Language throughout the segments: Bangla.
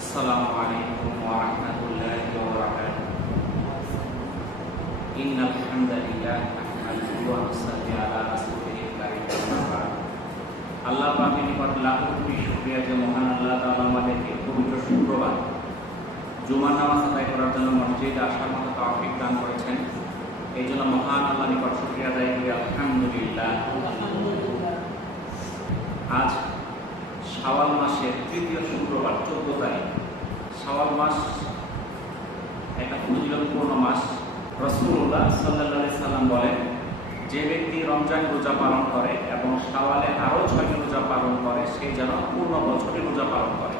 السلام عليكم ورحمة الله وبركاته إن الحمد لله نحمده ونصلي على رسوله الكريم أما بعد আল্লাহ পাকের নিকট লাখো কোটি শুকরিয়া যে মহান আল্লাহ তাআলা আমাদেরকে পবিত্র শুক্রবার জুমার নামাজ আদায় করার জন্য মসজিদে আসার মতো তৌফিক দান করেছেন। এই জন্য মহান আল্লাহর নিকট শুকরিয়া আদায় করি আলহামদুলিল্লাহ। আজ শাওয়াল মাসের তৃতীয় শুক্রবার 14 তারিখ। শাওয়াল মাস একটা ফজিলতপূর্ণ মাস। রাসূলুল্লাহ সাল্লাল্লাহু আলাইহি সাল্লাম বলেন, যে ব্যক্তি রমজান রোজা পালন করে এবং শাওয়ালে আরও 6টি রোজা পালন করে সে যেন পূর্ণ বছরই রোজা পালন করে।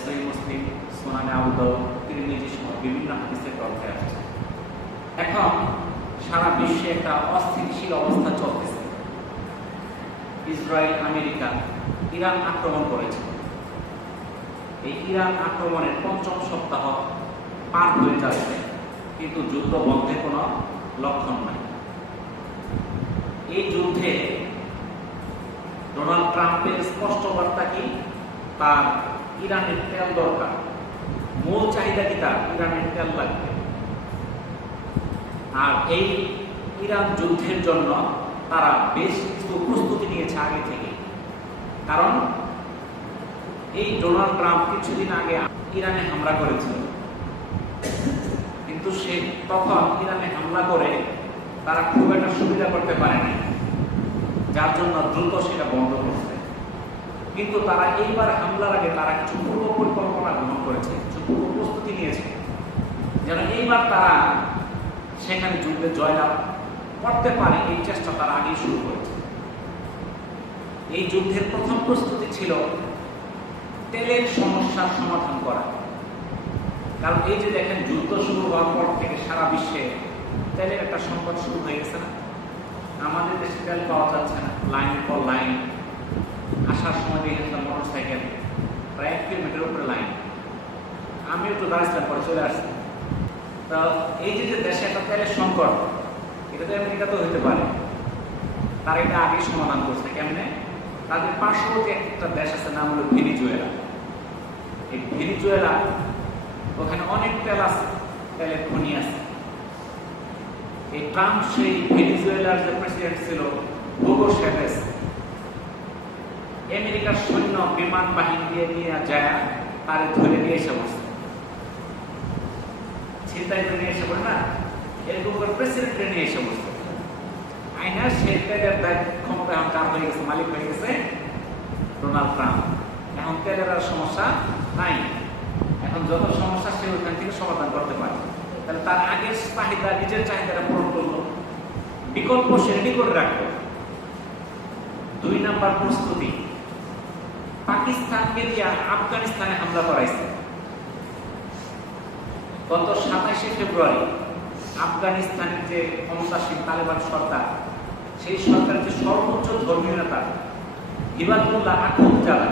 সহিহ মুসলিম, সুনানে আবু দাউদ, তিরমিজি সহ বিভিন্ন হাদিসে গ্রন্থে আসছে। এখন সারা বিশ্বে একটা অস্থিতিশীল অবস্থা চলতেছে। ইসরায়েল, আমেরিকা, ইরান আক্রমণ করেছে। এই ইরান আক্রমণের 5ম সপ্তাহ পার হয়ে যাচ্ছে, কিন্তু যুদ্ধ বন্ধের কোনো লক্ষণ নাই। এই যুদ্ধে ডোনাল্ড ট্রাম্পের স্পষ্ট বার্তা কি? তার ইরানের তেল দরকার। মূল চাহিদা কি? তার ইরানের তেল লাগবে। আর এই ইরান যুদ্ধের জন্য তারা বেশ কিছু প্রস্তুতি নিয়েছে আগে থেকে। কারণ এই ডোনাল্ড ট্রাম্প কিছুদিন আগে ইরানে হামলা করেছিল, কিন্তু সে তখন ইরানে হামলা করে তারা খুব একটা সুবিধা করতে পারেনি, যার জন্য দ্রুত সেটা বন্ধ করছে। কিন্তু তারা এইবার হামলার আগে তারা কিছু পূর্ব পরিকল্পনা গ্রহণ করেছে, কিছু পূর্ব প্রস্তুতি নিয়েছে, যেন এইবার তারা সেখানে যুদ্ধে জয়লাভ করতে পারে। এই চেষ্টা তারা আগেই শুরু করেছে। এই যুদ্ধের প্রথম প্রস্তুতি ছিল তেলের সমস্যার সমাধান করা। কারণ এই যে দেখেন, যুদ্ধ শুরু হওয়ার পর থেকে সারা বিশ্বে তেলের একটা সংকট শুরু হয়ে গেছে না? আমাদের দেশে তেল পাওয়া যাচ্ছে না, লাইন পর লাইন। আসার সময় দেখে মোটর সাইকেল প্রায় 1 কিলোমিটার উপরে লাইন। আমি একটু দাঁড়িয়েছিলাম, পরে চলে আসছি। তা এই যে দেশে একটা তেলের সংকট, এটা তো আমেরিকাতেও হতে পারে। তারা এটা আগে সমাধান করছে। কেমনে? তাদের পার্শ্ববর্তী একটা দেশ আছে, নাম হলো ভেনিজুয়েলা। এই ভেনিজুয়েলা, ওখানে অনেক তেল আছে, তেলের খনি আছে। এই ট্রাম্প সেই ভেনিজুয়েলার যে প্রেসিডেন্ট ছিল হুগো চ্যাভেজ, আমেরিকার সৈন্য বিমান বাহিনী দিয়ে নিয়ে যায় তারে ধরে নিয়ে এসে বসে, ছিনতাই করে নিয়ে এসে বলে না, এরকম করে প্রেসিডেন্টকে নিয়ে এসে বসে আইনা সে তেলের ক্ষমতা এখন কার হয়ে গেছে, মালিক হয়ে গেছে ডোনাল্ড ট্রাম্প। এখন তেলের আর সমস্যা নাই। এখন যত সমস্যা সে ওইখান থেকে সমাধান করতে পারে। তাহলে তার আগের চাহিদা, নিজের চাহিদাটা পূরণ করলো, বিকল্প সে রেডি করে রাখলো। 2 নাম্বার প্রস্তুতি, পাকিস্তানকে দিয়ে আফগানিস্তানে হামলা করাইছে। গত 27শে ফেব্রুয়ারি আফগানিস্তানের যে ক্ষমতাসীন তালেবান সরকার, সেই সরকারের যে সর্বোচ্চ ধর্মীয় নেতা হিবাতুল্লাহ আখুনজাদা,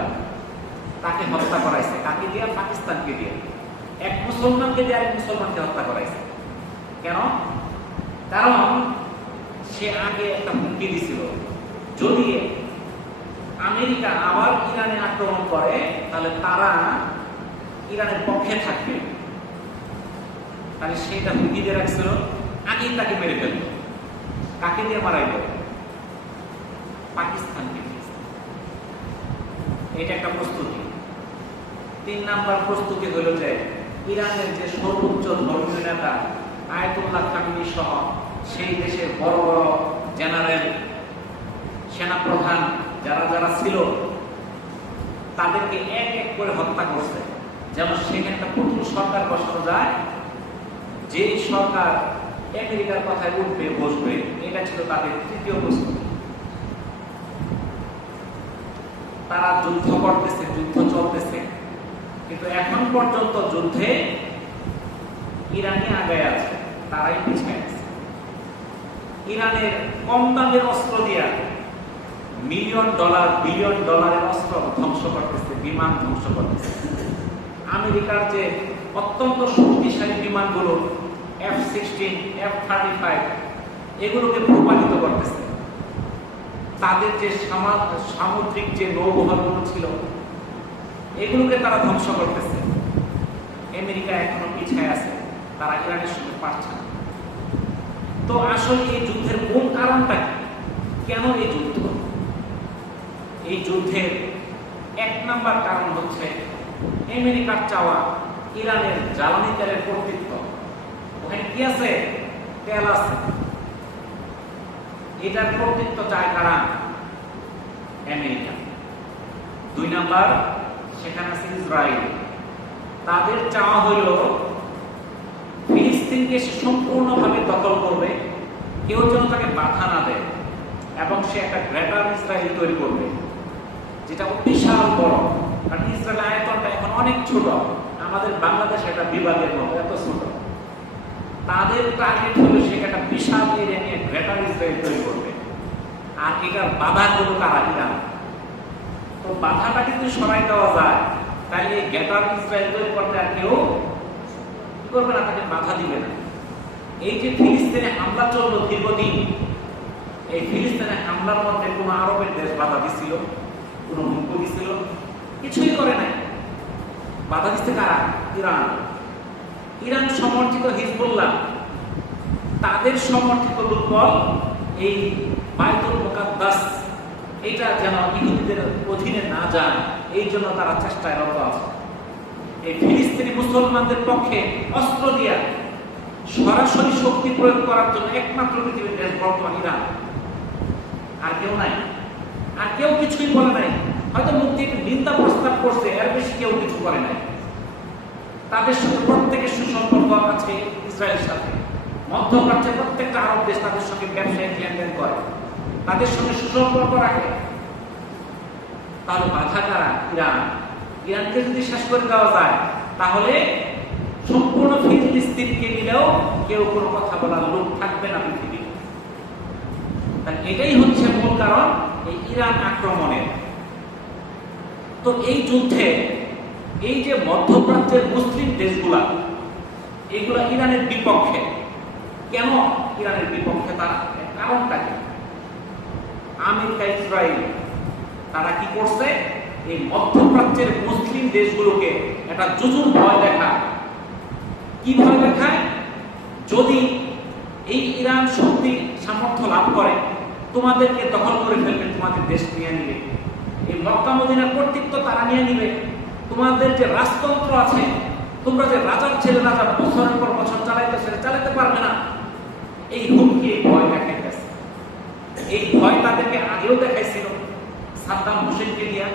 তাকে হত্যা করাইছে। কাকে দিয়ে? পাকিস্তানকে দিয়ে। এক মুসলমানকে দিয়ে আরেক মুসলমানকে হত্যা করাইছে। কেন? কারণ সে আগে একটা হুমকি দিছিল, যদি আমেরিকা আবার ইরানে আক্রমণ করে তাহলে তারা ইরানের পক্ষে থাকবে। তাহলে সেটা হুমকি দিয়ে রাখছিল, আগেই তাকে মেরে ফেলল। কাকে দিয়ে মারাইল? পাকিস্তানকে দিয়ে। এটা একটা প্রস্তুতি। 3 নাম্বার প্রস্তুতি হলো যে ইরানের যে সর্বোচ্চ ধর্মীয় নেতা আয়াতুল্লাহ খামেনি সহ সেই দেশের বড় বড় জেনারেল, সেনাপ্রধান যারা যারা ছিল, তাদেরকে এক এক করে হত্যা করছে, যেন সেখানে একটা নতুন সরকার বসানো যায়, যে সরকার আমেরিকার কথায় উঠবে বসবে। এটা ছিল তাদের তৃতীয় প্রস্তুতি। তারা যুদ্ধ করতেছে, যুদ্ধ চলতেছে, কিন্তু এখন পর্যন্ত যুদ্ধে ইরানই আগে আছে, তারাই পিছিয়ে আছে। ইরানের কম দামের অস্ত্র দিয়া $মিলিয়ন বিলিয়ন ডলারের অস্ত্র ধ্বংস করতেছে, বিমান ধ্বংস করতেছে। আমেরিকার যে অত্যন্ত শক্তিশালী বিমানগুলো F-16, F-35, এগুলোকে প্রমাণিত করতেছে। তাদের যে সামুদ্রিক যে নৌবহরগুলো ছিল, এগুলোকে তারা ধ্বংস করতেছে। আমেরিকা এখনো পিছায় আছে, তারা ইরানের সঙ্গে পারছে না। তো আসলে এই যুদ্ধের মূল কারণটা কি? কেন এই যুদ্ধ? এই যুদ্ধের এক নাম্বার কারণ হচ্ছে আমেরিকার চাওয়া ইরানের জ্বালানি তেলের কর্তৃত্ব। ওখানে কি আছে? তেল আছে। এটার কর্তৃত্ব চায় কারা? আমেরিকা। দুই নাম্বার, সেখানে আছে ইসরায়েল। তাদের চাওয়া হইল ফিলিস্তিনকে সে সম্পূর্ণভাবে দখল করবে, কেউ যেন তাকে বাধা না দেয়, এবং সে একটা গ্রেটার ইসরায়েল তৈরি করবে, যেটা বিশাল বড়। কারণ ইসরায়েল আয়তনটা এখন অনেক ছোট, আমাদের বাংলাদেশ একটা বিভাগের মতো এত ছোট। তাদের টার্গেট হলো সে একটা বিশাল এরিয়া নিয়ে গ্রেটার ইসরায়েল তৈরি করবে। আর এটার বাধা হলো কারা? ইরান। তো বাধাটা কিন্তু সরাই দেওয়া যায়, তাহলে এই গ্রেটার ইসরায়েল তৈরি করতে আর কেউ কি করবে না, তাকে বাধা দিবে না। এই যে ফিলিস্তিনে হামলা চললো দীর্ঘদিন, এই ফিলিস্তিনে হামলার মধ্যে কোন আরবের দেশ বাধা দিছিল? কোন হুমকি দিছিল? কিছুই করে নাই। বাধা দিচ্ছে কারা? ইরান। ইরান সমর্থিত হিজবুল্লাহ, তাদের সমর্থিত দুর্বল এই বাইতুল মুকাদ্দাস, এটা যেন ইহুদিদের অধীনে না যায়, এই জন্য তারা চেষ্টায় রত আছে। এই ফিলিস্তিনি মুসলমানদের পক্ষে অস্ত্র দিয়া সরাসরি শক্তি প্রয়োগ করার জন্য একমাত্র পৃথিবীর দেশ বর্তমান ইরান। আর কেউ নাই, আর কেউ কিছুই বলে নাই। হয়তো মুক্তি একটু নিন্দা প্রস্তাব করছে, এর বেশি কেউ কিছু করে নাই। তাদের সাথে প্রত্যেকের সুসম্পর্ক আছে ইসরায়েলের সাথে। মধ্যপ্রাচ্যের প্রত্যেকটা আরব দেশ তাদের সঙ্গে ব্যবসায়িক লেনদেন করে, তাদের সঙ্গে সুসম্পর্ক রাখে। তাহলে বাধা কারা? ইরান। ইরানকে যদি শেষ করে দেওয়া যায়, তাহলে সম্পূর্ণ ফিলিস্তিনকে মিলেও কেউ কোনো কথা বলার লোক থাকবে না পৃথিবী। তাই এটাই হচ্ছে মূল কারণ এই ইরান আক্রমণের। তো এই যুদ্ধে এই যে মধ্যপ্রাচ্যের মুসলিম দেশগুলা, এগুলা ইরানের বিপক্ষে। কেন ইরানের বিপক্ষে? তারা কারণটা কি? আমেরিকা, ইসরায়েল, তারা কি করছে? এই মধ্যপ্রাচ্যের মুসলিম দেশগুলোকে একটা জুজুর ভয় দেখায়। কি ভয় দেখায়? যদি এই ইরান শক্তি সামর্থ্য লাভ করে, তোমাদেরকে দখল করে ফেলবে, তোমাদের দেশ নিয়ে নিবে, এই মক্কা মদিনার কর্তৃত্ব তারা নিয়ে নিবে, তোমাদের যে রাজতন্ত্র আছে, তোমরা যে রাজার ছেলে রাজা বছরের পর বছর চালাইতে সেটা চালাতে পারবে না। এই হুমকি, এই ভয় দেখাইতেছে। এই ভয় তাদেরকে আগেও দেখাইছিল সাদ্দাম হোসেনকে দিয়া।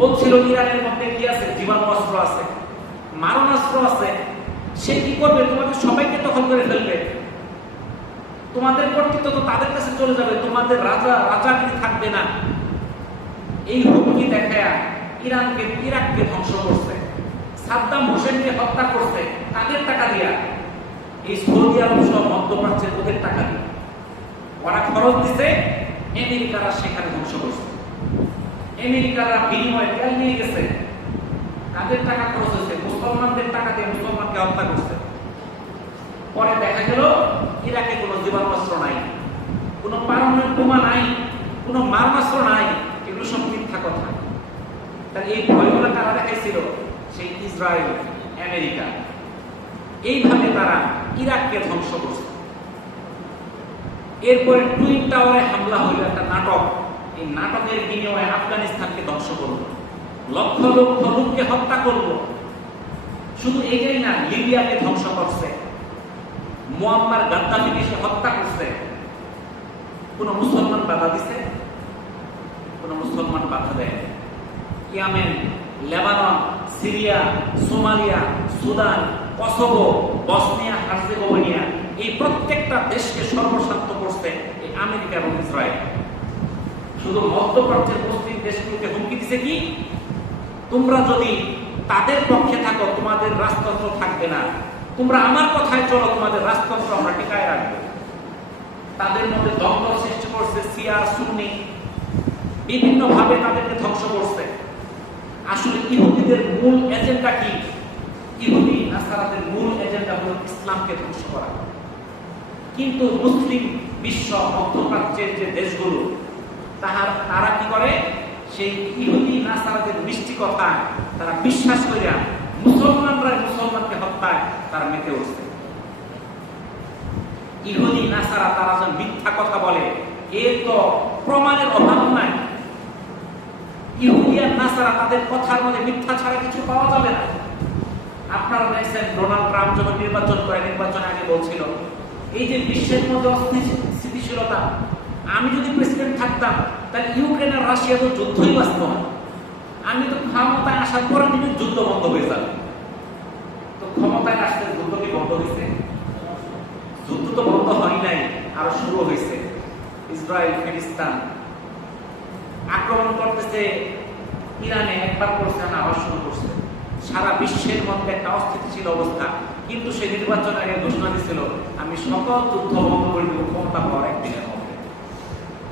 বলছিল ইরানের মধ্যে কি আছে? জীবাণু অস্ত্র আছে, মারণাস্ত্র আছে। সে কি করবে? তোমাদের সবাইকে দখল করে ফেলবে, তোমাদের কর্তৃত্ব তো তাদের কাছে চলে যাবে, তোমাদের রাজাগিরি থাকবে না। এই হুমকি দেখায়া ইরানকে, ইরাককে ধ্বংস করছে, সাদ্দাম হোসেনকে হত্যা করছে। তাদের টাকা দিয়া, এই সৌদি আরব সহ মধ্যপ্রাচ্যের ওদের টাকা দিয়ে ওরা খরচ দিছে, আমেরিকারা সেখানে ধ্বংস করছে। আমেরিকারা বিনিময়ে তেল নিয়ে গেছে, তাদের টাকা খরচ হয়েছে, মুসলমানদের টাকা দিয়ে মুসলমানকে হত্যা করছে। পরে দেখা গেল ইরাকে কোনো জীবাণুস্ত্র নাই, কোনো পারমাণবিক বোমা নাই, কোনো মারণাস্ত্র নাই। এগুলো সব মিথ্যা কথা। তাহলে এই ভয়গুলো তারা দেখাইছিল সেই ইসরায়েল, আমেরিকা। এইভাবে তারা ইরাককে ধ্বংস করছে। এরপরে টুইন টাওয়ারে হামলা হইল, একটা নাটক। এই নাটকের বিনিময়ে আফগানিস্তানকে ধ্বংস করল, লক্ষ লক্ষ লোককে হত্যা করল। শুধু এটাই না, লিবিয়াকে ধ্বংস করছে, মুয়াম্মার গাদ্দাফিকে সে হত্যা করছে। কোন মুসলমান বাধা দিছে? কোন মুসলমান বাধা দেয়? Yemen, Lebanon, Syria, Somalia, Sudan, Kosovo, Bosnia Herzegovina, এই প্রত্যেকটা দেশকে সর্বশান্ত করছে এই আমেরিকা এবং ইসরায়েল। শুধু মধ্যপ্রাচ্যের মুসলিম দেশগুলোকে হুমকি দিছে কি? তোমরা যদি তাদের পক্ষে থাকো, তোমাদের রাজতন্ত্র থাকবে না। তোমরা আমার কথায় চলো, তোমাদের রাজতন্ত্র আমরা টিকায় রাখবো। তাদের মধ্যে দ্বন্দ্ব সৃষ্টি করছে, শিয়া সুন্নি, বিভিন্ন ভাবে তাদেরকে ধ্বংস করছে। আসলে ইহুদিদের মূল এজেন্ডা কি? ইহুদি নাসারাদের মূল এজেন্ডা হলো ইসলামকে ধ্বংস করা। কিন্তু মুসলিম বিশ্ব, মধ্যপ্রাচ্যের যে দেশগুলো, তারা কি করে? সেই ইহুদি নাসারাদের মিষ্টি কথা তারা বিশ্বাস করিয়া মুসলমানরা মুসলমানকে হত্যায় তারা মেতে উঠছে। ইহুদি নাসারা তারা যখন মিথ্যা কথা বলে এর তো প্রমাণের অভাব নাই। ইহুদি আর নাসারা তাদের কথার মধ্যে মিথ্যা ছাড়া কিছু পাওয়া যাবে না। আপনারা দেখছেন ডোনাল্ড ট্রাম্প যখন নির্বাচন করে, নির্বাচন আগে বলছিল এই যে বিশ্বের মধ্যে অস্থিতিশীলতা, আমি যদি প্রেসিডেন্ট থাকতাম তাহলে ইউক্রেন আর রাশিয়া তো যুদ্ধই বাঁচত না, আমি তো ক্ষমতায় আসার পরের দিনে যুদ্ধ বন্ধ হয়ে যাবে। তো ক্ষমতায় আসতে যুদ্ধ কি বন্ধ হয়েছে? যুদ্ধ তো বন্ধ হয় নাই, আরো শুরু হয়েছে। ইসরায়েল ফিলিস্তিন আক্রমণ করতেছে, ইরানে একবার করছে না, আবার শুরু করছে। সারা বিশ্বের মধ্যে একটা অস্থিতিশীল অবস্থা, কিন্তু সে নির্বাচন আগে ঘোষণা দিয়েছিল আমি সকল যুদ্ধ বন্ধ করে দেব ক্ষমতা পাওয়ার একদিনের মধ্যে।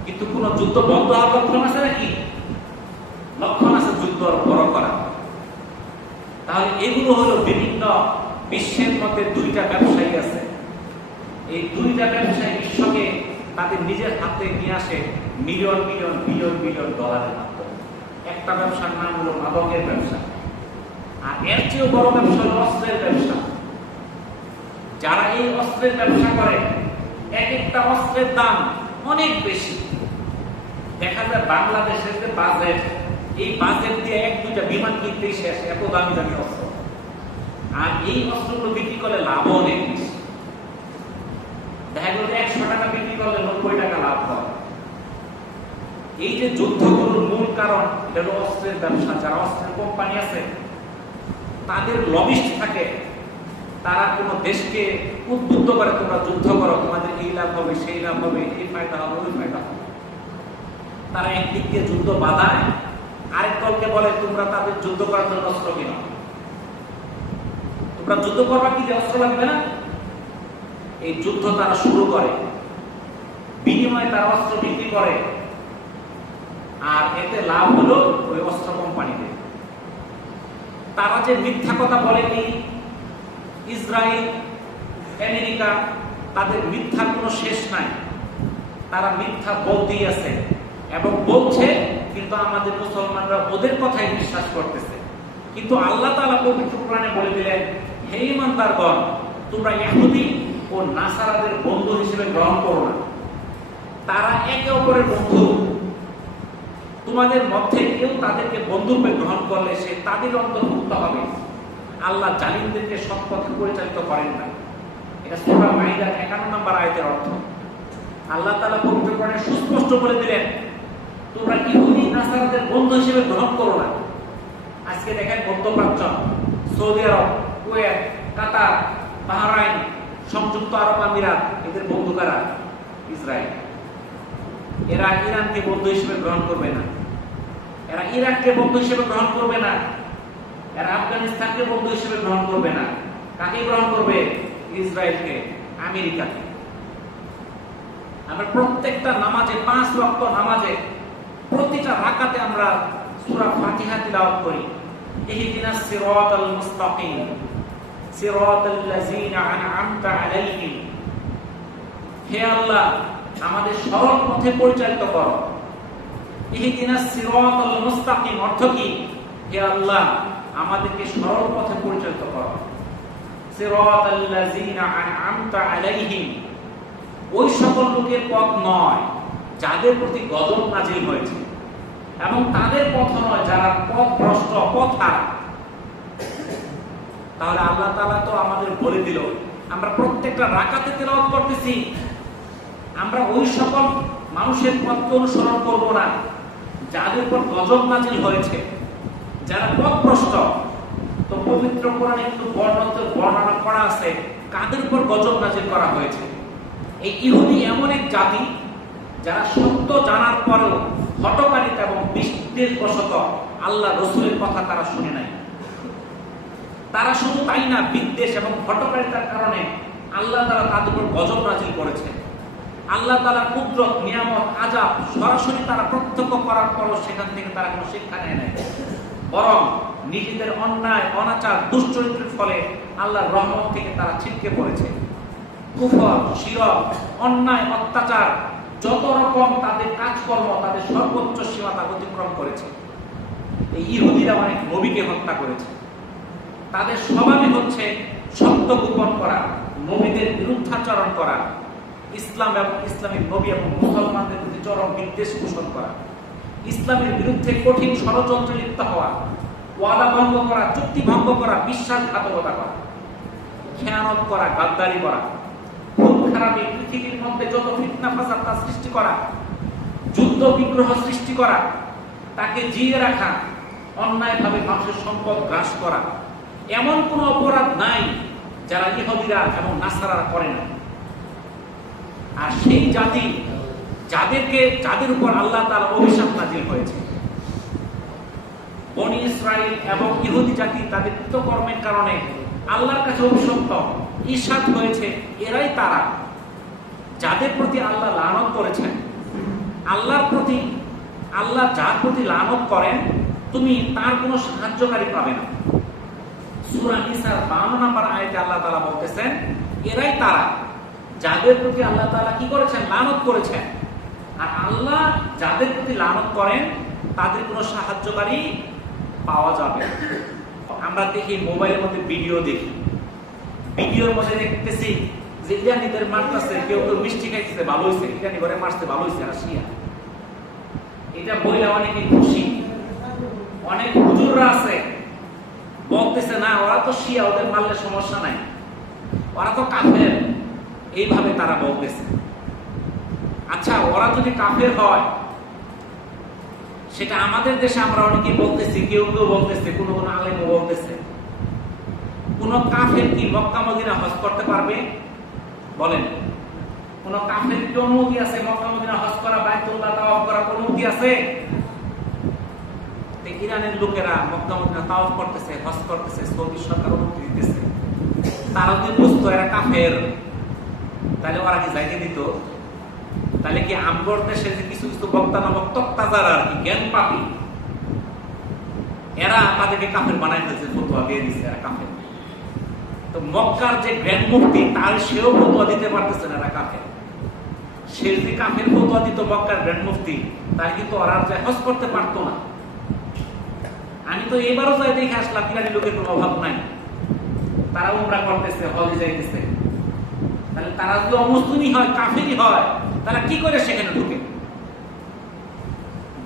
কিন্তু কোন যুদ্ধ বন্ধ হওয়ার লক্ষণ আছে নাকি? লক্ষণ আছে যুদ্ধ বড় করা। তাহলে এগুলো হলো বিভিন্ন বিশ্বের মধ্যে দুইটা ব্যবসায়ী আছে। এই দুইটা ব্যবসায়ী বিশ্বকে তাদের নিজের হাতে নিয়ে আসে মিলিয়ন মিলিয়ন বিলিয়ন বিলিয়ন ডলারের মাধ্যমে। একটা ব্যবসার নাম হলো মাদকের ব্যবসা, আর এর চেয়েও বড় ব্যবসা হলো অস্ত্রের ব্যবসা। যারা এই অস্ত্রের ব্যবসা করে এক একটা অস্ত্রের দাম অনেক বেশি। দেখা যায় বাংলাদেশের যে বাজেট, এই বাজেট দিয়ে এক দুইটা বিমান কিনতেই শেষ, এত দামি দামি অস্ত্র। আর এই অস্ত্রগুলো বিক্রি করলে লাভও অনেক বেশি। দেখা গেল 100 টাকা বিক্রি করলে 90 টাকা লাভ হয়। এই যে যুদ্ধগুলোর মূল কারণ এটা হলো অস্ত্রের ব্যবসা। যারা অস্ত্রের কোম্পানি আছে তাদের লবিস্ট থাকে, তারা কোন দেশকে উদ্বুদ্ধ করে তোমরা যুদ্ধ করো, তোমাদের এই লাভ হবে সেই লাভ হবে, এই ফায়দা হবে ওই ফায়দা হবে। তারা একদিক দিয়ে যুদ্ধ বাধায়, আরেক দলকে বলে তোমরা তাদের যুদ্ধ করার জন্য অস্ত্র কিনো। তোমরা যুদ্ধ করবা কি, অস্ত্র লাগবে না? এই যুদ্ধ তারা শুরু করে, বিনিময়ে তারা অস্ত্র বিক্রি করে, আর এতে লাভ হলো ওই অস্ত্র কোম্পানিতে। তারা যে মিথ্যা কথা বলে, এই ইসরায়েল আমেরিকা, তাদের মিথ্যার কোনো শেষ নাই। তারা মিথ্যা বলতেই আছে এবং বলছে, কিন্তু আমাদের মুসলমানরা ওদের কথাই বিশ্বাস করতেছে। কিন্তু আল্লাহ তাআলা পবিত্র কোরআনে বলে দিলেন, হে ঈমানদারগণ, তোমরা ইহুদি ও নাসারাদের বন্ধু হিসেবে গ্রহণ করো না। তারা একে অপরের বন্ধু। তোমাদের মধ্যে কেউ তাদেরকে বন্ধুরূপে গ্রহণ করলে সে তাদের অন্তর্ভুক্ত হবে। আল্লাহ জালিমদেরকে সৎ পথে পরিচালিত করেন না। এটা সূরা মাইদার 51 নম্বর আয়াতের অর্থ। আল্লাহ তাআলা পবিত্র কোরআনে সুস্পষ্ট বলে দিলেন, তোমরা ইহুদি নাসারাদের বন্ধু হিসেবে গ্রহণ করো না। আজকে দেখেন মধ্যপ্রাচ্য, সৌদি আরব, কুয়েত, কাতার, বাহরাইন, সংযুক্ত আরব আমিরাত, এদের বন্ধু কারা? ইসরায়েল। এরা ইরানকে বন্ধু হিসেবে গ্রহণ করবে না, এরা ইরাককে বন্ধু হিসেবে গ্রহণ করবে না, এরা আফগানিস্তানকে বন্ধু হিসেবে গ্রহণ করবে না। কাকে গ্রহণ করবে? ইসরায়েলকে, আমেরিকাকে। আমরা প্রত্যেকটা নামাজে, 5 ওয়াক্ত নামাজে, প্রতিটা রাকাতে আমরা সূরা ফাতিহা তিলাওয়াত করি, ইহদিনাস সিরাতাল মুস্তাকিম সিরাতাল লাযিনা আন'আমতা আলাইহিম। হে আল্লাহ, আমাদের সরল পথে পরিচালিত করো। ইহদিনাস সিরাতাল মুস্তাকিম অর্থ কি? হে আল্লাহ, আমাদেরকে সরল পথে পরিচালিত করো। সিরাতাল লাযিনা আন'আমতা আলাইহিম, ওই সকল লোকের পথ নয় যাদের প্রতি গজব নাজিল হয়েছে, এবং তাদের পথ নয় যারা পথভ্রষ্ট, পথহারা। তাহলে আল্লাহ তাআলা তো আমাদের বলে দিল, আমরা প্রত্যেকটা রাকাতে তেলাওয়াত করতেছি, আমরা ওই সকল মানুষের পথকে অনুসরণ করব না যাদের উপর গজব নাজিল হয়েছে, যারা পথভ্রষ্ট। তো পবিত্র কোরআনে কিন্তু বর্ণনা করা আছে কাদের উপর গজব নাজিল করা হয়েছে। এই ইহুদি এমন এক জাতি যারা সত্য জানার পরেও হঠকারিতা এবং বিদ্বেষবশত আল্লাহ রাসূলের কথা তারা শুনে নাই। তারা শুধু তাই না, বিদ্বেষ এবং হঠকারিতার কারণে আল্লাহ তাআলা তাদের উপর গজব নাজিল করেছে। আল্লাহ তাআলা কুদরত, নিয়ামত, আযাব সরাসরি তারা প্রত্যক্ষ করার পরও সেখান থেকে তারা কোনো শিক্ষা নেয় নাই, বরং নিজেদের অন্যায়, অনাচার, দুশ্চরিত্রের ফলে আল্লাহর রহমত থেকে তারা ছিটকে পড়েছে। কুফর, শিরক, অন্যায়, অত্যাচার, যত রকম তাদের কাজকর্ম, তাদের সর্বোচ্চ সীমা তা অতিক্রম করেছে। এই ইহুদিরা অনেক নবীকে হত্যা করেছে। তাদের স্বভাবই হচ্ছে সত্য গোপন করা, নবীদের বিরুদ্ধাচরণ করা, ইসলাম এবং ইসলামিক নবী এবং মুসলমানদের প্রতি চরম বিদ্বেষ পোষণ করা, ইসলামের বিরুদ্ধে কঠিন ষড়যন্ত্রে লিপ্ত হওয়া, ওয়াদা ভঙ্গ করা, চুক্তি ভঙ্গ করা, বিশ্বাসঘাতকতা করা, খেয়ানত করা, গাদ্দারি করা, খুন খারাপি, পৃথিবীর মধ্যে যত ফিতনা ফাসাদ তা সৃষ্টি করা, যুদ্ধ বিগ্রহ সৃষ্টি করা, তাকে জিয়ে রাখা, অন্যায়ভাবে মানুষের সম্পদ গ্রাস করা, এমন কোন অপরাধ নাই যারা ইহুদিরা এবং নাসারারা করে না। আর সেই জাতি যাদের উপর আল্লাহ তাআলা অভিশাপ নাযিল হয়েছে, বনী ইসরাইল এবং ইহুদি জাতি তাদের কৃতকর্মের কারণে আল্লাহর কাছে অভিশপ্ত, ঈর্ষাদ হয়েছে, এরাই তারা যাদের প্রতি আল্লাহ লানত করেছেন। আল্লাহ যার প্রতি লানত করেন তুমি তার কোনো সাহায্যকারী পাবে না। সূরা নিসার 52 নম্বর আয়াতে আল্লাহ তাআলা বলতেছেন, এরাই তারা যাদের প্রতি আল্লাহ তাআলা কি করেছেন? লানত করেছেন। আর আল্লাহ যাদের প্রতি লানত করেন তাদের কোনো সাহায্যকারী পাওয়া যাবে না। আমরা দেখি মোবাইলের মধ্যে ভিডিও দেখি, ভিডিওর মধ্যে দেখতেছি যে ইরানিদের মারতেছে, কেউ তো মিষ্টি খাইতেছে, ভালো হয়েছে, ইরানি ঘরে মারছে, ভালো হয়েছে, রাশিয়া। এটা বইলে অনেকে খুশি। অনেক হুজুররা আছে বলতেছে, না ওরা তো শিয়া, ওদের মারলে সমস্যা নাই, ওরা তো কাফের, এইভাবে তারা বলতেছে। আচ্ছা, ওরা যদি কাফের হয়, সেটা আমাদের দেশে আমরা অনেকেই বলতেছি, কেউ কেউ বলতেছে, কোন কোন আলেমও বলতেছে, কোন কাফের কি মক্কা মদিনা হজ করতে পারবে? বলেন, কোন কাফের কি অনুমতি আছে মক্কা মদিনা হজ করা, বাইতুল্লাহ তাওয়াফ করা অনুমতি আছে? ইরানের লোকেরা মক্কা মদিনা তাওয়াফ করতেছে, হজ করতেছে, সৌদি সরকার অনুমতি দিতেছে। তারা যদি বুঝতো এরা কাফের, তাহলে ওরা কি যাইতে দিত? তাহলে কি আমগর দেশে যে কিছু কিছু বক্তা নামক তক্তাজার আর কি জ্ঞান পাপি, এরা তাদেরকে কাফের বানাই ফেলছে, ফতোয়া দিয়ে দিচ্ছে এরা কাফের। তো মক্কার যে গ্র্যান্ড মুফতি, তার সেও ফতোয়া দিতে পারতেছে না এরা কাফের। সে যদি কাফের ফতোয়া দিত মক্কার গ্র্যান্ড মুফতি, তাহলে কিন্তু ওরা আর হজ করতে পারতো না। আমি তো এবারও যাই দেখে আসলাম, ইরানি লোকের কোনো অভাব নাই, তারা উমরা করতেছে, হজে যাইতেছে। তাহলে তারা যদি অমুসলিমই হয়, কাফেরই হয়, তারা কি করে সেখানে ঢুকে?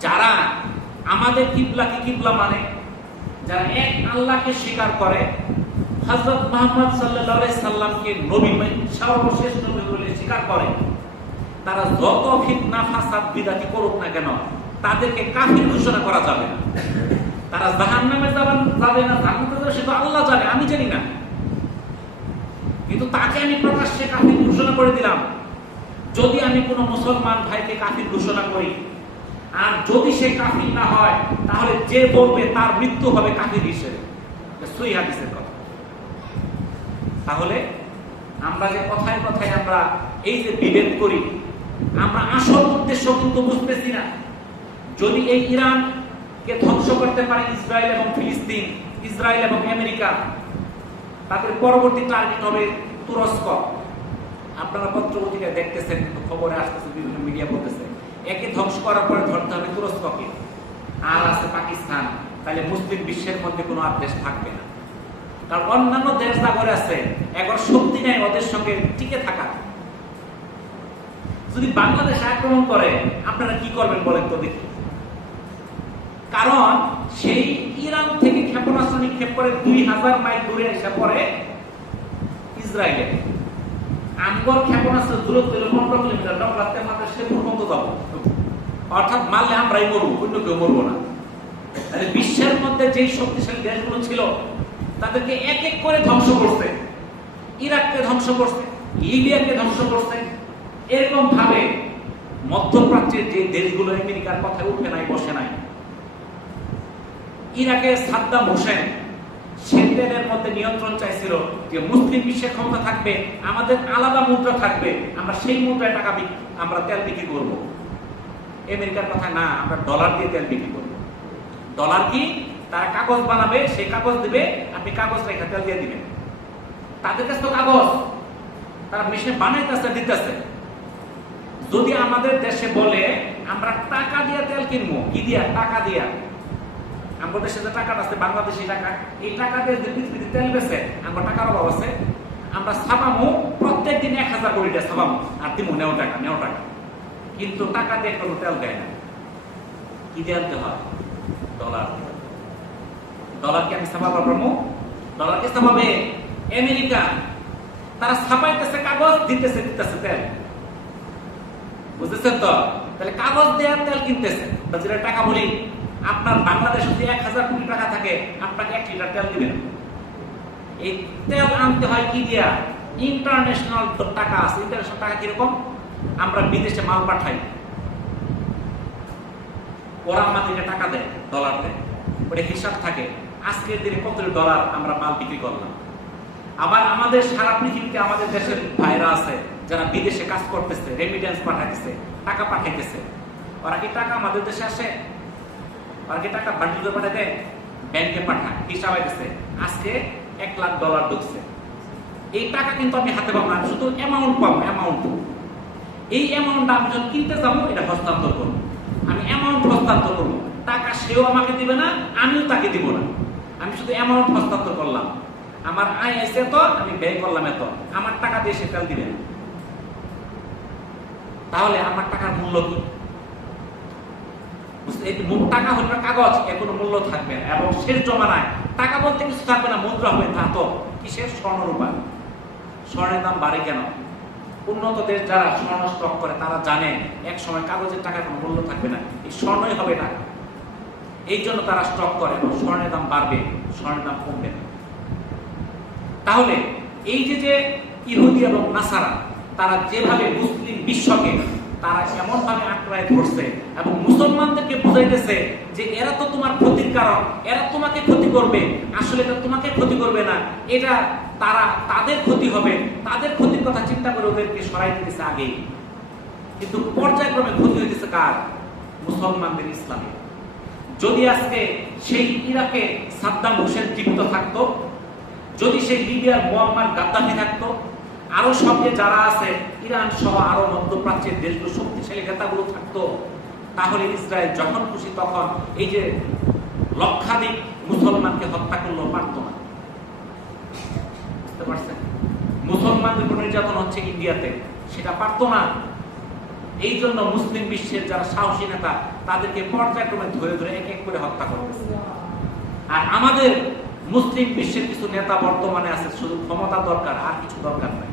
যারা আমাদের কিবলাকে কিবলা মানে, যারা এক আল্লাহকে স্বীকার করে, হযরত মুহাম্মদ সাল্লাল্লাহু আলাইহি সাল্লামকে নবী, সর্বশেষ নবী বলে স্বীকার করে, তারা যত ফিতনা ফাসাদ বিদাতি করুক না কেন, তাদেরকে কাফির ঘোষণা করা যাবে না। তারা জাহান্নামে যাবে না, জান্নাতে যাবে সেটা আল্লাহ জানে, আমি জানি না। কিন্তু তাকে আমি প্রকাশ্যে কাফির ঘোষণা করে দিলাম। যদি আমি কোনো মুসলমান ভাইকে কাফির ঘোষণা করি, আর যদি সে কাফির না হয়, তাহলে যে বলবে তার মৃত্যু হবে কাফির হিসেবে। সহিহ হাদিসের কথা। তাহলে আমরা যে কথায় কথায় আমরা এই যে বিভেদ করি, আমরা আসল উদ্দেশ্য কিন্তু বুঝতেছি না। যদি এই ইরানকে ধ্বংস করতে পারে ইসরায়েল এবং ফিলিস্তিন, ইসরায়েল এবং আমেরিকা, তাদের পরবর্তী টার্গেট হবে তুরস্ক। আপনারা পত্র পত্রিকায় দেখতেছেন, খবরে আসতেছে, বিভিন্ন মিডিয়া বলতেছে, একে ধ্বংস করার পরে ধরতে হবে তুরস্ককে, আর আছে পাকিস্তান। তাহলে মুসলিম বিশ্বের মধ্যে কোনো আর দেশ থাকবে না। কারণ অন্যান্য দেশ যা করে আছে, একবার শক্তি নেই ওদের সঙ্গে টিকে থাকা। যদি বাংলাদেশ আক্রমণ করে, আপনারা কি করবেন বলেন তো দেখি? কারণ সেই ইরান থেকে ক্ষেপণাস্ত্র নিক্ষেপ করে 2000 মাইল দূরে এসে পড়ে ইসরায়েলে। আমগর ক্ষেপণাস্ত্র দূরত্ব 15 কিলোমিটার, নকলাতে মাত্র সে পর্যন্ত যাবো, অর্থাৎ মারলে আমরাই মরবো, অন্য কেউ মরবো না। তাহলে বিশ্বের মধ্যে যেই শক্তিশালী দেশগুলো ছিল, তাদেরকে এক এক করে ধ্বংস করছে। ইরাককে ধ্বংস করছে, লিবিয়াকে ধ্বংস করছে। এরকম ভাবে মধ্যপ্রাচ্যের যে দেশগুলো আমেরিকার কথায় উঠে নাই, বসে নাই। ইরাকে সাদ্দাম হোসেন সে তেলের মধ্যে নিয়ন্ত্রণ চাইছিল, যে মুসলিম বিশ্বের ক্ষমতা থাকবে, আমাদের আলাদা মুদ্রা থাকবে, আমরা সেই মুদ্রায় টাকা আমরা তেল বিক্রি করবো। আমেরিকার কথা না, আমরা ডলার দিয়ে তেল বিক্রি করবো। ডলার কি? তারা কাগজ বানাবে, সেই কাগজ দিবে, আপনি কাগজ রেখা তেল দিয়ে দিবেন। তাদের কাছে তো কাগজ, তারা মেশিনে বানাইতেছে, দিতেছে। যদি আমাদের দেশে বলে আমরা টাকা দিয়ে তেল কিনবো, কি দিয়া? টাকা দিয়া। আমাদের দেশে যে টাকাটা আছে, বাংলাদেশি টাকা, এই টাকা দিয়ে যে পৃথিবীতে তেল বেছে, আমার টাকার অভাব আছে, আমরা ছাপামো প্রত্যেক দিন 1000 কোটি টাকা ছাপামো, আর দিব নেও টাকা। কিন্তু টাকা দিয়ে কোনো তেল দেয় না। কি দিয়ে আনতে হয়? ডলার। ডলারকে আমি ছাপাবো পারবো? ডলারকে ছাপাবে আমেরিকা। তারা ছাপাইতেছে কাগজ, দিতেছে তেল। বুঝতেছেন তো? তাহলে কাগজ দেওয়ার তেল কিনতেছে। যেটা টাকা বলি, আপনার বাংলাদেশে যদি 1000 কোটি টাকা থাকে, আপনাকে 1 লিটার তেল দিবেন। এই তেল আনতে হয় কি দিয়া? ইন্টারন্যাশনাল টাকা আছে। ইন্টারন্যাশনাল টাকা কিরকম? আমরা বিদেশে মাল পাঠাই, ওরা আমাদেরকে টাকা দেয়, ডলার দেয়। ওটা হিসাব থাকে, আজকের দিনে কত ডলার আমরা মাল বিক্রি করলাম। আবার আমাদের সারা পৃথিবীতে আমাদের দেশের ভাইরা আছে যারা বিদেশে কাজ করতেছে, রেমিটেন্স পাঠাইতেছে, টাকা পাঠাইতেছে। ওরা কি টাকা আমাদের দেশে আসে? ওরা কি টাকা বান্ডিলে পাঠায় দেয়? ব্যাংকে পাঠায়, হিসাব আইতেছে আজকে $1,00,000 ঢুকছে। এই টাকা কিন্তু আমি হাতে পাবো না, শুধু অ্যামাউন্ট পাবো। এই অ্যামাউন্ট আমি যখন কিনতে যাবো, এটা হস্তান্তর করবো। আমি অ্যামাউন্ট হস্তান্তর করবো, টাকা সেও আমাকে দিবে না, আমিও তাকে দিব না। আমি শুধু অ্যামাউন্ট হস্তান্তর করলাম। আমার আয় এসে এত, আমি ব্যয় করলাম এত, আমার টাকা দিয়ে সে তেল দিবে না। তাহলে আমার টাকার মূল্য কি? টাকা হলো কাগজ, এর কোনো মূল্য থাকবে না। এবং শেষ জমানায় টাকা বলতে কিছু থাকবে না, মুদ্রা হবে ধাতব। কিসের? স্বর্ণরূপা। স্বর্ণের দাম বাড়ে কেন? উন্নত দেশ যারা স্বর্ণ স্টক করে তারা জানে এক সময় কাগজের টাকার কোনো মূল্য থাকবে না, এই স্বর্ণই হবে না। এই জন্য তারা স্টক করে এবং স্বর্ণের দাম বাড়বে, স্বর্ণের দাম কমবে না। তাহলে এই যে ইহুদি এবং নাসারা, তারা যেভাবে মুসলিম বিশ্বকে তারা এমন ভাবে আঁকড়ায় ধরছে এবং মুসলমানদেরকে বুঝাইতেছে যে এরা তো তোমার ক্ষতির কারণ, এরা তোমাকে ক্ষতি করবে। আসলে এটা তোমাকে ক্ষতি করবে না, এটা তাদের ক্ষতি হবে। তাদের ক্ষতির কথা চিন্তা করে ওদেরকে সরাই দিতেছে আগেই। কিন্তু পর্যায়ক্রমে ক্ষতি হইতেছে কার? মুসলমানদের, ইসলামে। যদি আজকে সেই ইরাকে সাদ্দাম হোসেন জীবিত থাকতো, যদি সেই লিবিয়ার মুয়াম্মার গাদ্দাফি থাকতো, আরো সঙ্গে যারা আছে ইরান সহ আরো মধ্যপ্রাচ্যের দেশগুলো শক্তিশালী নেতাগুলো থাকতো, তাহলে ইসরায়েল যখন খুশি তখন এই যে লক্ষাধিক মুসলমানকে হত্যা করলেও পারত না। বুঝতে পারছেন? মুসলমানদের উপর নির্যাতন হচ্ছে ইন্ডিয়াতে, সেটা পারত না। এই জন্য মুসলিম বিশ্বের যারা সাহসী নেতা, তাদেরকে পর্যায়ক্রমে ধরে ধরে এক এক করে হত্যা করতেছে। আর আমাদের মুসলিম বিশ্বের কিছু নেতা বর্তমানে আছে, শুধু ক্ষমতা দরকার, আর কিছু দরকার নাই।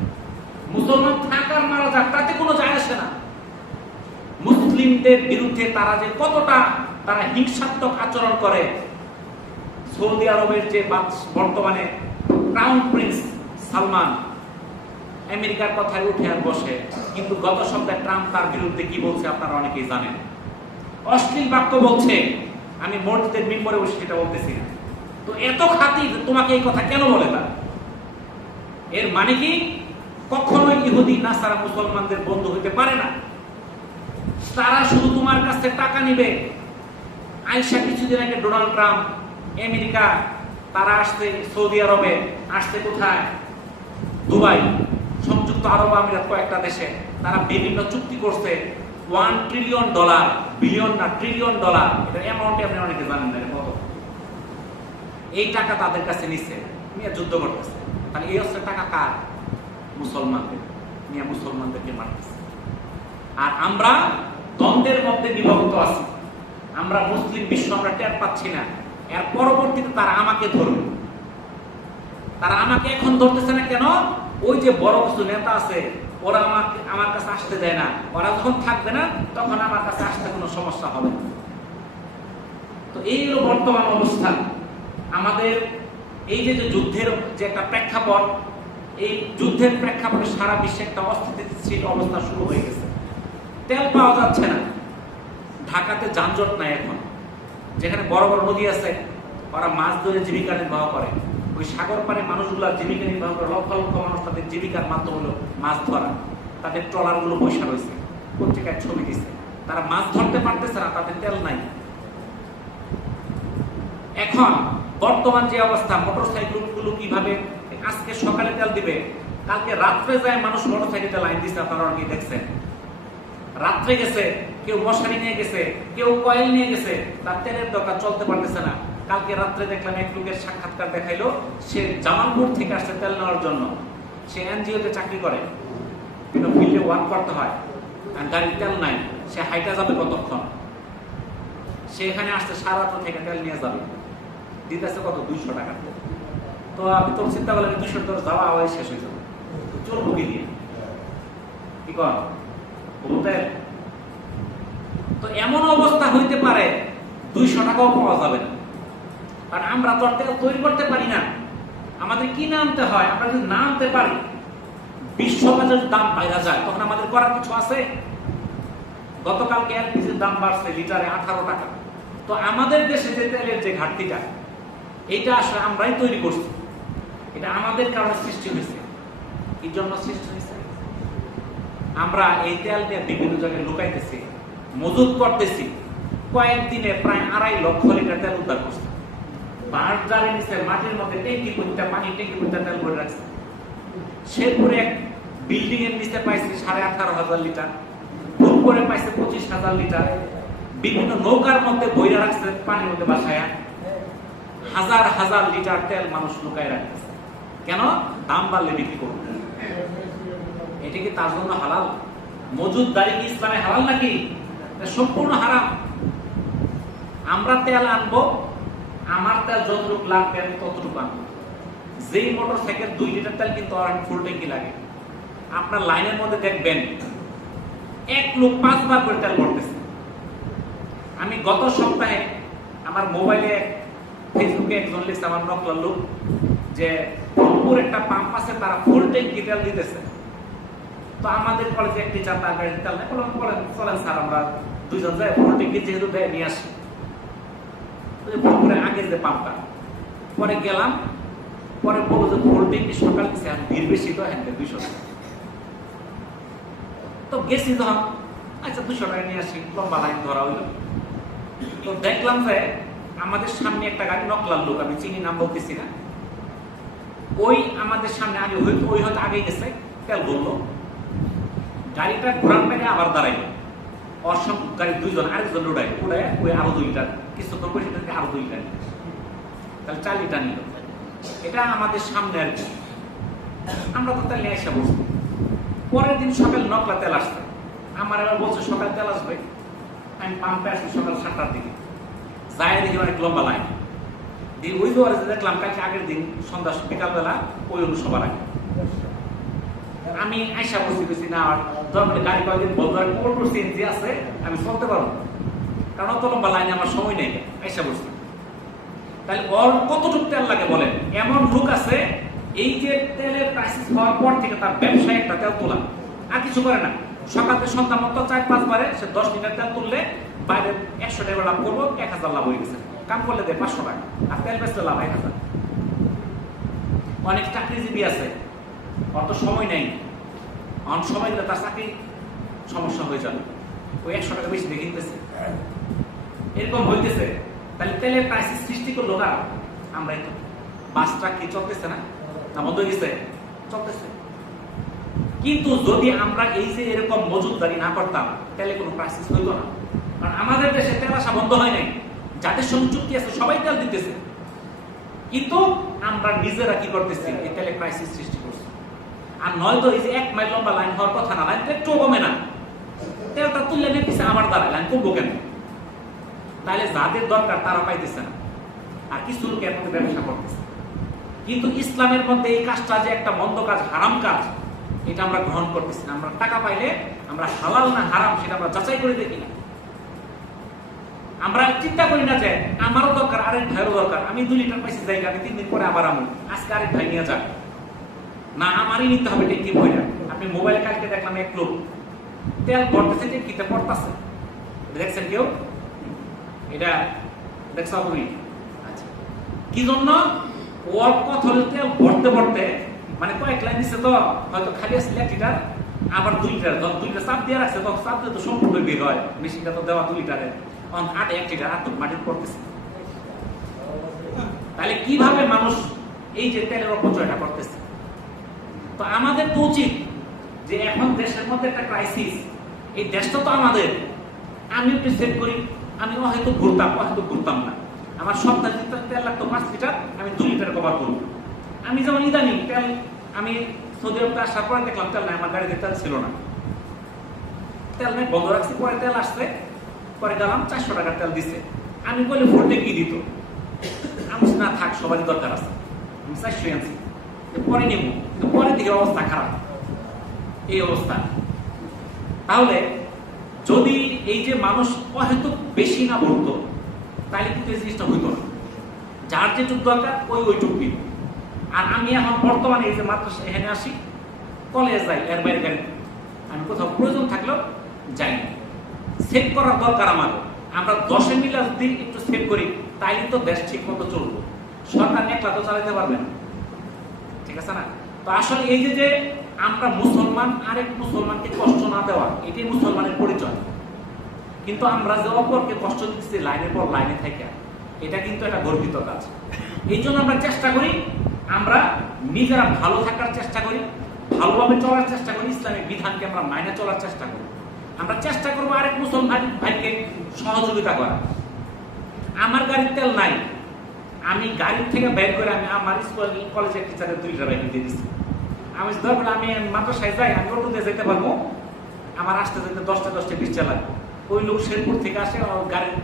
মুসলমান থাকার মারা যাক, তাতে কোনো যায় আসে না। মুসলিমদের বিরুদ্ধে তারা যে কতটা তারা হিংসাত্মক আচরণ করে। সৌদি আরবের যে বর্তমানে ক্রাউন প্রিন্স সালমান আমেরিকার কথায় উঠে আর বসে, কিন্তু গত সপ্তাহে ট্রাম্প তার বিরুদ্ধে কি বলছে আপনারা অনেকেই জানেন। অশ্লীল বাক্য বলছে। আমি মসজিদের মিম্বরে বসে সেটা বলতেছি না। তো এত খাতির তোমাকে এই কথা কেন বলে? তার এর মানে কি? কখনোই ইহুদি নাসারা মুসলমানদের বন্ধু হইতে পারে না। তারা শুধু তোমার কাছে টাকা নিবে। আইসা কিছুদিন আগে ডোনাল্ড ট্রাম্প আমেরিকা, তারা আসছে সৌদি আরবে, আসছে কোথায়? দুবাই, সংযুক্ত আরব আমিরাত, কয়েকটা দেশে তারা বিভিন্ন চুক্তি করছে। $1 ট্রিলিয়ন, বিলিয়ন না ট্রিলিয়ন ডলার, এটা অ্যামাউন্টে আপনি অনেকে জানেন না কত। এই টাকা তাদের কাছে নিচ্ছে, নিয়ে যুদ্ধ করতেছে। তাহলে এই হচ্ছে টাকা কার? মুসলমানদের, নিয়ে মুসলমানদেরকে মারতেছে। আর আমরা দ্বন্দ্বের মধ্যে বিভক্ত আছি। আমরা মুসলিম বিশ্ব আমরা টের পাচ্ছি না। এর পরবর্তীতে তারা আমাকে ধরবে। তারা আমাকে এখন ধরতেছে না কেন? ওই যে বড় কিছু নেতা আছে, ওরা আমার কাছে আসতে দেয় না। ওরা যখন থাকবে না, তখন আমার কাছে আসতে কোনো সমস্যা হবে না। তো এই হলো বর্তমান অবস্থা। আমাদের এই যে যুদ্ধের যে একটা প্রেক্ষাপট, এই যুদ্ধের প্রেক্ষাপটে সারা বিশ্বে একটা অস্থিতিশীল অবস্থা শুরু হয়ে গেছে। তেল পাওয়া যাচ্ছে না। ঢাকাতে যানজট নাই এখন। যেখানে বড় বড় নদী আছে, ওরা মাছ ধরে জীবিকা নির্বাহ করে। ওই সাগর পারে মানুষগুলো জীবিকা নির্বাহ করে। লক্ষ লক্ষ মানুষ তাদের জীবিকার মাধ্যম হলো মাছ ধরা। তাদের ট্রলার গুলো বসে রয়েছে, পত্রিকায় ছবি দিচ্ছে। তারা মাছ ধরতে পারতেছে না, তাদের তেল নাই। এখন বর্তমান যে অবস্থা, মোটরসাইকেল গুলো কিভাবে আজকে সকালে তেল দিবে, কালকে রাত্রে যায় মানুষ মোটরসাইকেলটা লাইন দিচ্ছে। আপনারা অনেকে দেখছেন। রাত্রে গেছে, কেউ মশারি নিয়ে গেছে, কেউ কয়েল নিয়ে গেছে, তার তেলের দরকার, চলতে পারতেছে না। কালকে রাত্রে দেখলাম এক লোকের সাক্ষাৎকার দেখাইলো, সে জামালপুর থেকে আসছে তেল নেওয়ার জন্য। সে এনজিওতে চাকরি করে, কিন্তু ফিল্ডে ওয়ার্ক করতে হয়, আর গাড়ির তেল নাই, সে হাইটা যাবে কতক্ষণ? সে এখানে আসছে সারাত থেকে তেল নিয়ে যাবে, দিতেছে কত? 200 টাকা। তো আমি তোর চিন্তা করলাম 200 তোর যাওয়া আওয়াজ শেষ হয়ে যাবে, চলবো কি দিয়ে? কি কর বলতে? তো এমন অবস্থা হইতে পারে 200 টাকাও পাওয়া যাবে না, কারণ আমরা তো তেল তৈরি করতে পারি না। আমাদের কি না আনতে হয়? আমরা যদি না আনতে পারি, বিশ্ববাজারের দাম বাইরে যায়, তখন আমাদের করার কিছু আছে? গতকালকে এলপিজির দাম বাড়ছে লিটারে 18 টাকা। তো আমাদের দেশে যে তেলের যে ঘাটতিটা, এটা আসলে আমরাই তৈরি করছি। এটা আমাদের কারণে সৃষ্টি হয়েছে। কি জন্য সৃষ্টি হয়েছে? আমরা এই তেল দিয়ে বিভিন্ন জায়গায় লুকাইতেছি, মজুত করতেছি। কয়েকদিনে প্রায় 2.5 লক্ষ লিটার তেল উদ্ধার করছে। বাঁশঝাড়ের নিচে মাটির মধ্যে ট্যাঙ্কি পর্যন্ত পানি, ট্যাঙ্কি পর্যন্ত তেল ভরে রাখছে। শেরপুরে এক বিল্ডিং এর নিচে পাইছে 18,500 লিটার, করে পাইছে 25,000 লিটার। বিভিন্ন নৌকার মধ্যে বইরা রাখছে, পানির মধ্যে বাসায়া হাজার হাজার লিটার তেল মানুষ লুকায় রাখতেছে। কেন? দাম বাড়লে বিক্রি করবে। এটা কি তার জন্য হালাল? মজুদদারি কি ইসলামে হালাল নাকি? সম্পূর্ণ হারাম। আমরা তেল আনবো, আমার তেল যতটুকু লাগবে আমি ততটুকু আনবো। যেই মোটর সাইকেল 2 লিটার তেল কিন্তু আর ফুল ট্যাঙ্কি লাগে, আপনার লাইনের মধ্যে দেখবেন এক লোক 5 বার করে তেল ভরতেছে। আমি গত সপ্তাহে আমার মোবাইলে ফেসবুকে একজন লিখছে, আমার নকলার লোক, যে রংপুর একটা পাম্প আছে, তারা ফুল ট্যাঙ্কি তেল দিতেছে। তো আমাদের কলেজে একটি টিচার তার গাড়িতে তেল নেই, বলেন চলেন স্যার আমরা দুইজন যাই ফুল ট্যাঙ্কি যেহেতু দেয় নিয়ে আসি। রংপুরে আগে যে পাম্পটা, পরে গেলাম, পরে বলবো যে ফুল ট্যাঙ্কি সকাল দিচ্ছে, ভিড় বেশি তো হ্যাঁ 200 টাকা। তো গেছি যখন, আচ্ছা 200 টাকা নিয়ে আসি, লম্বা লাইন ধরা হইল। তো দেখলাম যে আমাদের সামনে একটা গাড়ি, নকলার লোক, আমি চিনি নাম বলতেছি না, ওই আমাদের সামনে আগে হয়তো ওই হয়তো আগে গেছে, তেল বললো, গাড়িটা ঘোরার টাকা আবার দাঁড়াইল। অসংখ্য গাড়ি, 2 জন, আরেকজন উড়াই ওই আরো 2 লিটার, কিছুক্ষণ পরে সেটা থেকে আরো 2 লিটার, তাহলে 4 লিটার নিল। এটা আমাদের সামনে আর কি। আমরা তো তেল নিয়ে এসে বসছি। পরের দিন সকাল নকলা তেল আসছে, আমার এবার বলছে সকাল তেল আসবে। আমি পাম্পে আসছি সকাল 7টার দিকে, যাই দেখি অনেক লম্বা লাইন। ওই দুয়ারে দেখলাম কালকে আগের দিন সন্ধ্যা বিকালবেলা ওই অনুসভার আগে আমি আইসা বসে না, দরকারে গাড়ি কয়েকদিন বলতে সিএনজি আছে, আমি চলতে পারবো, কারণ অত লম্বা লাইনে আমার সময় নেই। আইসা বসছি, তাহলে ওর কতটুকু তেল লাগে বলেন? এমন লোক আছে, এই যে তেলের ক্রাইসিস হওয়ার পর থেকে তার ব্যবসায় একটা তেল তোলা, আর কিছু করে না। সকাল থেকে সন্ধ্যা মতো 4-5 বারে সে 10 লিটার তেল তুললে বাইরে 100 টাকা লাভ করবো, 1000 লাভ হয়ে গেছে। কাম করলে দেয় 500 টাকা, আর তেল বেচলে লাভ 1000। অনেক চাকরিজীবী আছে, অত সময় নেই, অনেক সময় দিলে তার চাকরি সমস্যা হয়ে যাবে, ওই 100 টাকা বেশি দিয়ে কিনতেছে, এরকম হইতেছে। তাহলে তেলের ক্রাইসিস সৃষ্টি করলো কারা? আমরাই তো। বাসটা কি চলতেছে না? না বন্ধ হয়ে গেছে? চলতেছে। কিন্তু যদি আমরা এই যে এরকম মজুদদারি না করতাম, তাহলে কোনো ক্রাইসিস হইতো না। কারণ আমাদের দেশে তেল আসা বন্ধ হয় নাই, যাদের সঙ্গে চুক্তি আছে সবাই তেল দিতেছে, কিন্তু আমরা নিজেরা কি করতেছি? এই তেলে ক্রাইসিস সৃষ্টি করছি। আর নয়তো এই যে 1 মাইল লম্বা লাইন হওয়ার কথা না, লাইন তো একটু কমে না, তেলটা তুললে নিতেছে আমার দ্বারা, লাইন কমবো কেন? তাহলে যাদের দরকার তারা পাইতেছে না, আর কিছু লোক এর মধ্যে ব্যবসা করতেছে। কিন্তু ইসলামের মধ্যে এই কাজটা যে একটা মন্দ কাজ, হারাম কাজ, এটা আমরা গ্রহণ করতেছি না। আমরা টাকা পাইলে আমরা হালাল না হারাম সেটা আমরা যাচাই করে দেখি না। আমরা চিন্তা করি না যে আমারও দরকার, আরেক ভাইয়েরও দরকার, আমি 2 লিটার পাইছি জায়গা, আমি 3 দিন পরে আবার আমু, আজকে আরেক ভাই নিয়ে যাক না, আমারই নিতে হবে ট্যাঙ্কি ভরে। আপনি মোবাইলে কালকে দেখলাম এক লোক তেল ভরতেছে, ট্যাঙ্কিতে পড়তেছে, দেখছেন কেউ? এটা দেখছ তুমি? আচ্ছা, কি জন্য? ওর কথা তেল ভরতে ভরতে, মানে কয়েক লাইন দিচ্ছে তো, হয়তো খালি আছে 1 লিটার, আবার 2 লিটার, 2 লিটার চাপ দিয়ে রাখছে, তখন চাপ দিয়ে তো সম্পূর্ণ বের হয়, মেশিনটা তো দেওয়া 2 লিটারের, 1 লিটার আর মাটির পড়তেছে। তাহলে কিভাবে মানুষ এই যে তেলের অপচয়টা করতেছে? তো আমাদের তো উচিত যে এখন দেশের মধ্যে একটা ক্রাইসিস, এই দেশটা তো আমাদের। আমি একটু সেভ করি, আমি হয়তো ঘুরতাম না। আমার সপ্তাহে তেল লাগতো 5 লিটার, আমি 2 লিটার কভার করবো। আমি যেমন ইদানিং তেল, আমি সৌদি আরব আসার পরে দেখলাম তেল নাই, আমার গাড়িতে তেল ছিল না, তেল নেই, বন্ধ রাখছি। পরে তেল আসছে, পরে গেলাম 400 টাকার তেল দিচ্ছে। আমি বলি ভোল্টে কি দিত, আমি না থাক, সবারই দরকার আছে, আমি 400 আনছি, পরে নেব। কিন্তু পরে দিকে অবস্থা খারাপ, এই অবস্থা। তাহলে যদি এই যে মানুষ হয়তো বেশি না বলতো, তাহলে কিন্তু এই জিনিসটা হইতো না। যার যেটুক দরকার ওইটুক দিন। আর আমি এখন বর্তমানে এই যে মাত্র এখানে আসি, কলেজ যাই, এর বাইরে গাড়ি আমি কোথাও প্রয়োজন থাকলেও যাই না। সেভ করার দরকার আমার। আমরা 10 মিলে যদি একটু সেভ করি, তাইলে তো দেশ ঠিক মতো চলবো। সরকার একলা তো চালাতে পারবে না, ঠিক আছে না? তো আসলে এই যে আমরা মুসলমান, আরেক মুসলমানকে কষ্ট না দেওয়া, এটাই মুসলমানের পরিচয়। কিন্তু আমরা যে অপরকে কষ্ট দিচ্ছি লাইনের পর লাইনে থেকে, এটা কিন্তু একটা গর্বিত কাজ। এই জন্য আমরা চেষ্টা করি, আমরা নিজেরা ভালো থাকার চেষ্টা করি, ভালোভাবে চলার চেষ্টা করি, ইসলামিক বিধানকে আমরা মাইনে চলার চেষ্টা করি। আমরা চেষ্টা করবো আরেক মুসলমান ভাইকে সহযোগিতা করা। আমার গাড়ির তেল নাই, আমি গাড়ির থেকে বের করে আমি আমার স্কুল কলেজের টিচারের 2 লিটার বাইক দিয়ে দিচ্ছি। আমি ধরবেন আমি মাদ্রাসায় যাই, আমি অটো দিয়ে যেতে পারবো, আমার আসতে যেতে 10টা 20 লাগবে। ওই লোক শেরপুর থেকে আসে, গাড়ির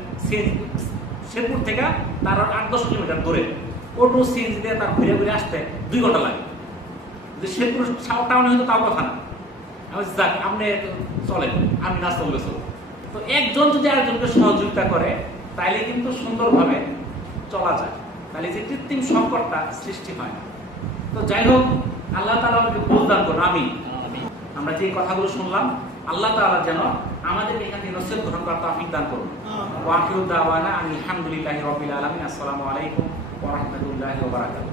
শেরপুর থেকে তার 8-10 কিলোমিটার দূরে, অটো সিএনজি দিয়ে তার ঘুরে আসতে 2 ঘন্টা লাগে। যদি শেরপুর টাউনে হয়তো তাও কথা না, আমি যাক আপনি চলেন, আমি না চললে চল। তো একজন যদি আরেকজনকে সহযোগিতা করে, তাইলে কিন্তু সুন্দরভাবে চলা যায়, তাহলে যে কৃত্রিম সংকটটা সৃষ্টি হয় না। তো যাই হোক, আল্লাহ তাআলা আমাকে বুঝদান করুন। আমরা যে কথাগুলো শুনলাম, আল্লাহ তাআলা যেন আমাদের এখান থেকে নসিহত গ্রহণ করার তৌফিক দান করুন। ওয়া আখিরু দাওয়ানা আলহামদুলিল্লাহি রাব্বিল আলামিন। আসসালামু আলাইকুম ওয়া রাহমাতুল্লাহি ওয়া বারাকাতুহু।